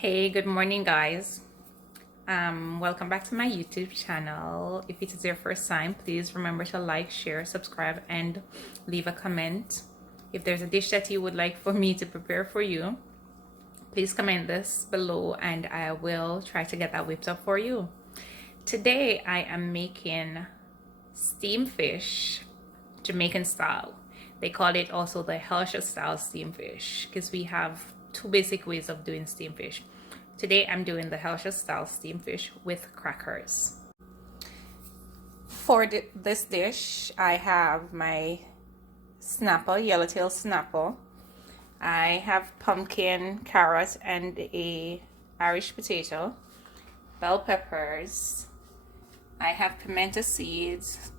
Hey, good morning, guys. Welcome back to my YouTube channel. If it is your first time, please remember to like, share, subscribe, and leave a comment. If there's a dish that you would like for me to prepare for you, please comment this below and I will try to get that whipped up for you. Today I am making steamed fish, Jamaican style. They call it also the Hellshire style steamed fish because we have two basic ways of doing steamed fish. Today I'm doing the Hellshire style steamed fish with crackers. For this dish, I have my snapper, yellowtail snapper. I have pumpkin, carrot, and a Irish potato, bell peppers. I have pimento seeds,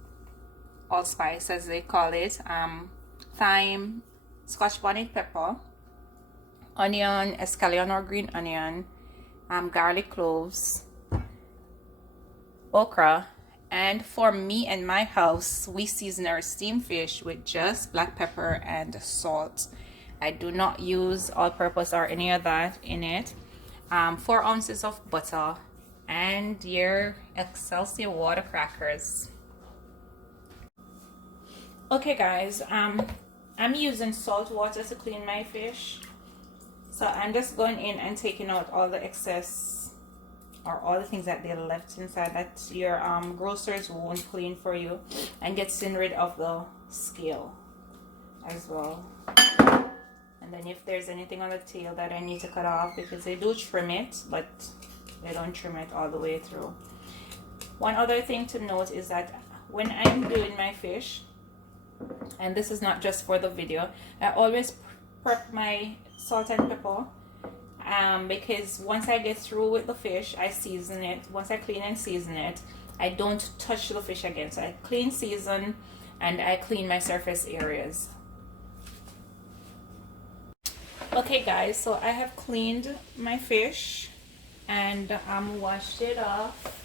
allspice as they call it, thyme, Scotch bonnet pepper, onion, escallion or green onion, garlic cloves, okra, and for me and my house, we season our steamed fish with just black pepper and salt. I do not use all-purpose or any of that in it. 4 ounces of butter and your Excelsior water crackers. Okay guys, I'm using salt water to clean my fish. So I'm just going in and taking out all the excess or all the things that they left inside that your grocers won't clean for you, and getting rid of the scale as well. And then if there's anything on the tail that I need to cut off, because they do trim it, but they don't trim it all the way through. One other thing to note is that when I'm doing my fish, and this is not just for the video, I always prep my salt and pepper, because once I get through with the fish, I season it. Once I clean and season it, I don't touch the fish again. So I clean, season, and I clean my surface areas. Okay guys, so I have cleaned my fish and washed it off,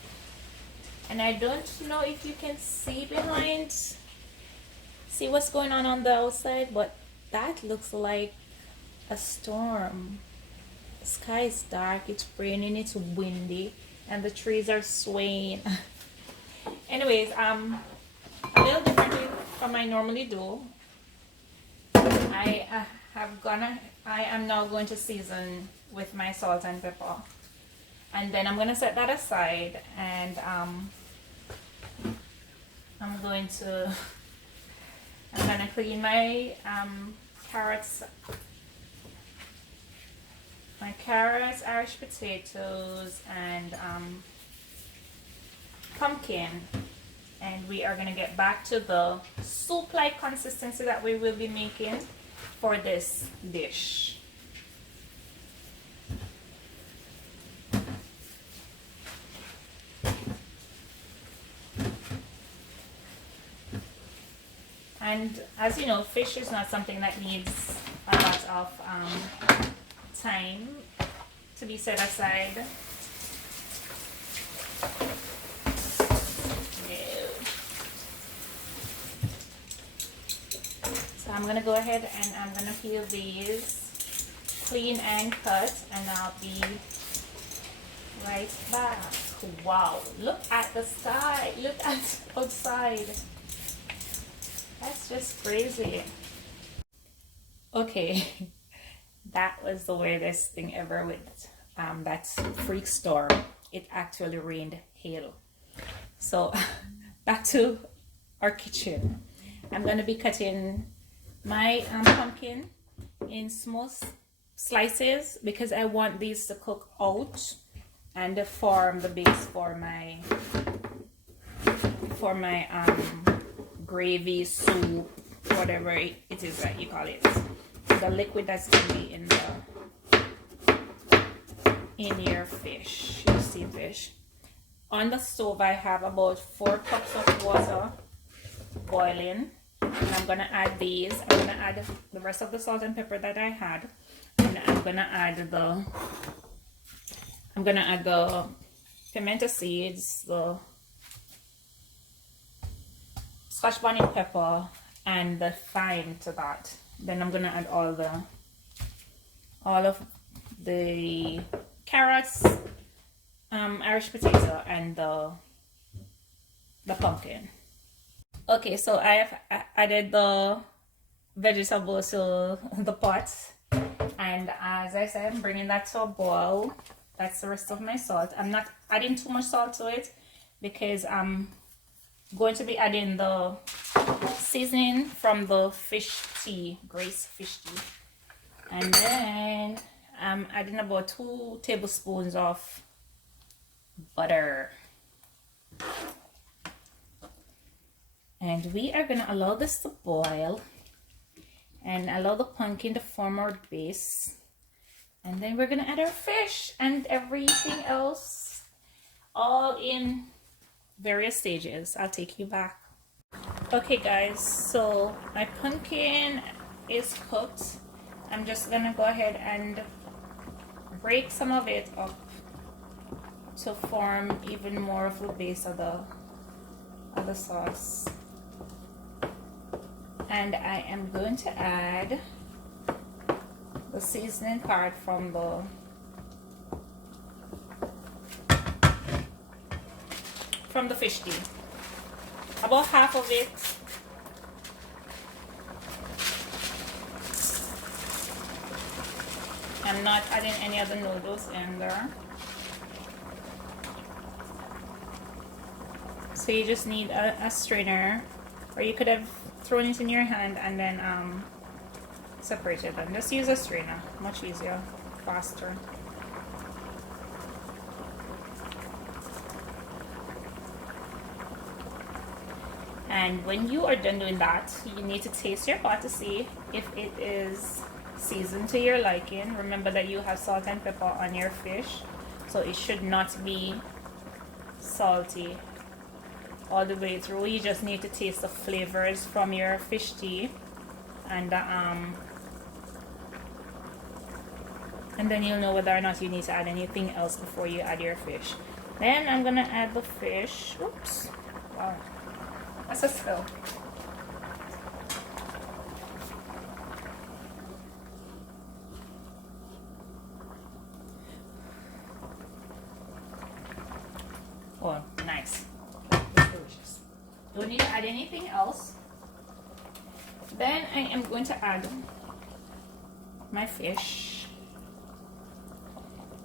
and I don't know if you can see what's going on the outside, but that looks like a storm. The sky is dark, it's raining, it's windy, and the trees are swaying. Anyways, a little differently from I normally do, I am now going to season with my salt and pepper, and then I'm gonna set that aside, and I'm gonna clean my carrots, Irish potatoes, and pumpkin, and we are gonna get back to the soup-like consistency that we will be making for this dish. And as you know, fish is not something that needs a lot of time to be set aside. So I'm gonna go ahead and I'm gonna peel these, clean and cut, and I'll be right back. Wow, look at the sky, look at outside. That's just crazy. Okay, that was the weirdest thing ever with that freak storm. It actually rained hail. So back to our kitchen. I'm going to be cutting my pumpkin in small slices because I want these to cook out and form the base for my gravy, soup, whatever it is that you call it. The liquid that's going to be in your fish, your steamed fish. On the stove I have about 4 cups of water boiling, and I'm going to add these. I'm going to add the rest of the salt and pepper that I had, and I'm going to add the pimento seeds, the Scotch bonnet pepper, and the thyme to that. Then I'm gonna add all of the carrots, Irish potato, and the pumpkin. Okay, so I have added the vegetables to the pot, and as I said, I'm bringing that to a boil. That's the rest of my salt. I'm not adding too much salt to it because I'm going to be adding the seasoning from the fish tea, Grace fish tea, and then I'm adding about 2 tablespoons of butter. And we are going to allow this to boil and allow the pumpkin to form our base. And then we're going to add our fish and everything else, all in various stages. I'll take you back. Okay guys, so my pumpkin is cooked. I'm just going to go ahead and break some of it up to form even more of the base of the sauce. And I am going to add the seasoning part from the fish tea. About half of it. I'm not adding any other noodles in there. So you just need a strainer, or you could have thrown it in your hand and then separated them. Just use a strainer, much easier, faster. And when you are done doing that, you need to taste your pot to see if it is seasoned to your liking. Remember that you have salt and pepper on your fish, so it should not be salty all the way through. You just need to taste the flavors from your fish tea, and then you'll know whether or not you need to add anything else before you add your fish. Then I'm gonna add the fish. Oops, wow, that's a spill. Oh, nice. Delicious. Don't need to add anything else. Then I am going to add my fish.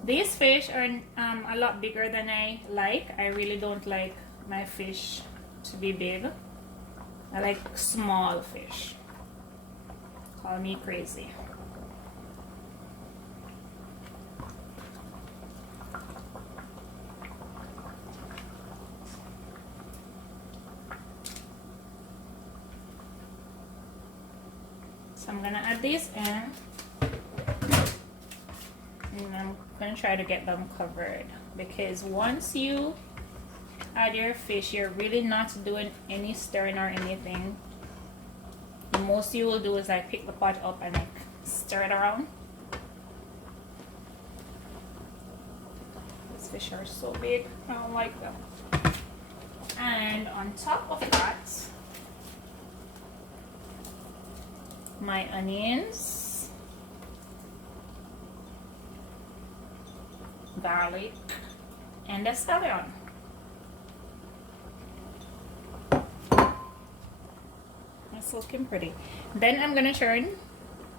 These fish are a lot bigger than I like. I really don't like my fish to be big. I like small fish. Call me crazy. So I'm gonna add these in, and I'm gonna try to get them covered, because once you add your fish, you're really not doing any stirring or anything. The most you will do is like pick the pot up and like stir it around. These fish are so big, I don't like them. And on top of that, my onions, garlic, and escallion. It's looking pretty. Then I'm gonna turn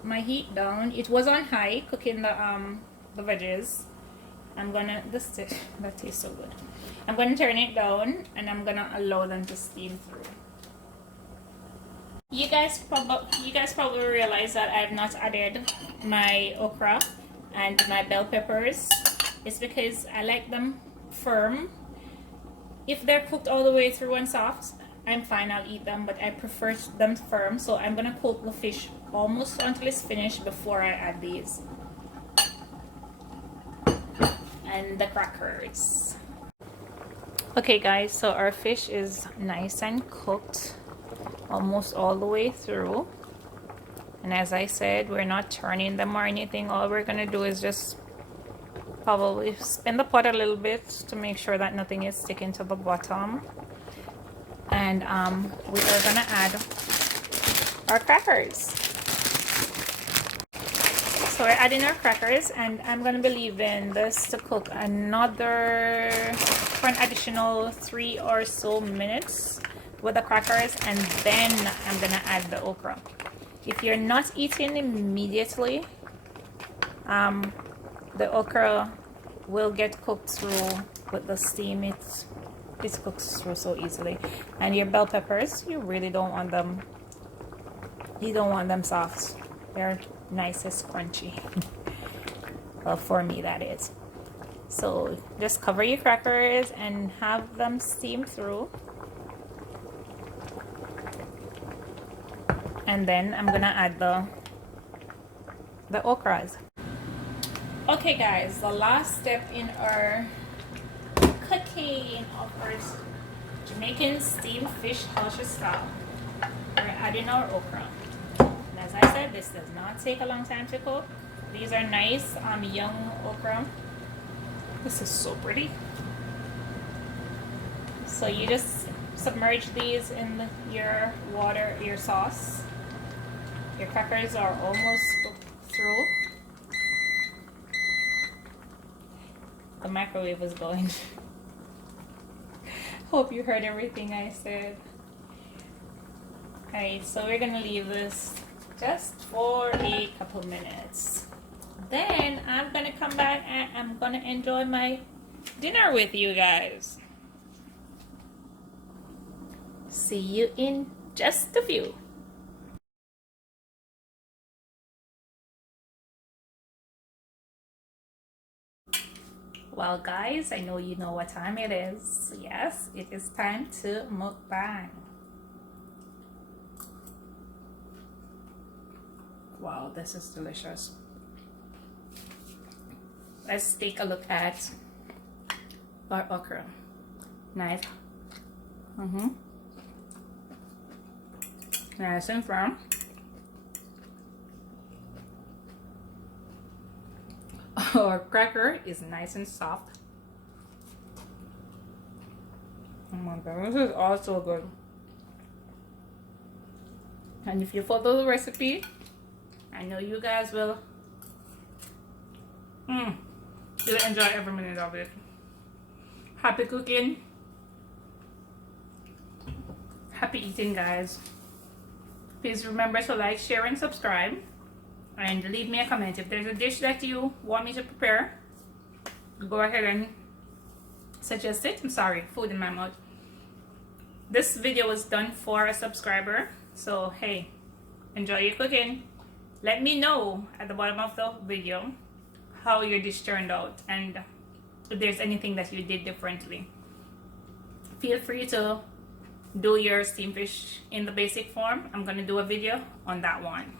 my heat down. It was on high cooking the veggies. I'm gonna that tastes so good. I'm gonna turn it down and I'm gonna allow them to steam through. You guys probably realize that I have not added my okra and my bell peppers. It's because I like them firm. If they're cooked all the way through and soft, I'm fine, I'll eat them, but I prefer them firm. So I'm gonna cook the fish almost until it's finished before I add these. And the crackers. Okay guys, so our fish is nice and cooked almost all the way through, and as I said, we're not turning them or anything. All we're gonna do is just probably spin the pot a little bit to make sure that nothing is sticking to the bottom, and we are gonna add our crackers. So we're adding our crackers, and I'm gonna be leaving this to cook for an additional 3 or so minutes with the crackers, and then I'm gonna add the okra. If you're not eating immediately, the okra will get cooked through with the steam. It cooks through so easily. And your bell peppers, you really don't want them. You don't want them soft. They're nicest crunchy. Well, for me that is. So just cover your crackers and have them steam through. And then I'm gonna add the okras. Okay guys, the last step in our cooking of our Jamaican steamed fish Hellshire style, we're adding our okra. And as I said, this does not take a long time to cook. These are nice young okra. This is so pretty. So you just submerge these in your water, your sauce. Your crackers are almost cooked through. The microwave is going. Hope you heard everything I said. Alright, so we're gonna leave this just for a couple minutes. Then I'm gonna come back and I'm gonna enjoy my dinner with you guys. See you in just a few. Well guys, I know you know what time it is. Yes, it is time to mukbang. Wow, this is delicious. Let's take a look at our okra. Nice. Nice and firm. Our cracker is nice and soft. Oh my god, this is also good. And if you follow the recipe, I know you guys will you'll enjoy every minute of it. Happy cooking. Happy eating, guys. Please remember to like, share, and subscribe. And leave me a comment. If there's a dish that you want me to prepare, go ahead and suggest it. I'm sorry, food in my mouth. This video was done for a subscriber. So, hey, enjoy your cooking. Let me know at the bottom of the video how your dish turned out and if there's anything that you did differently. Feel free to do your steamed fish in the basic form. I'm going to do a video on that one.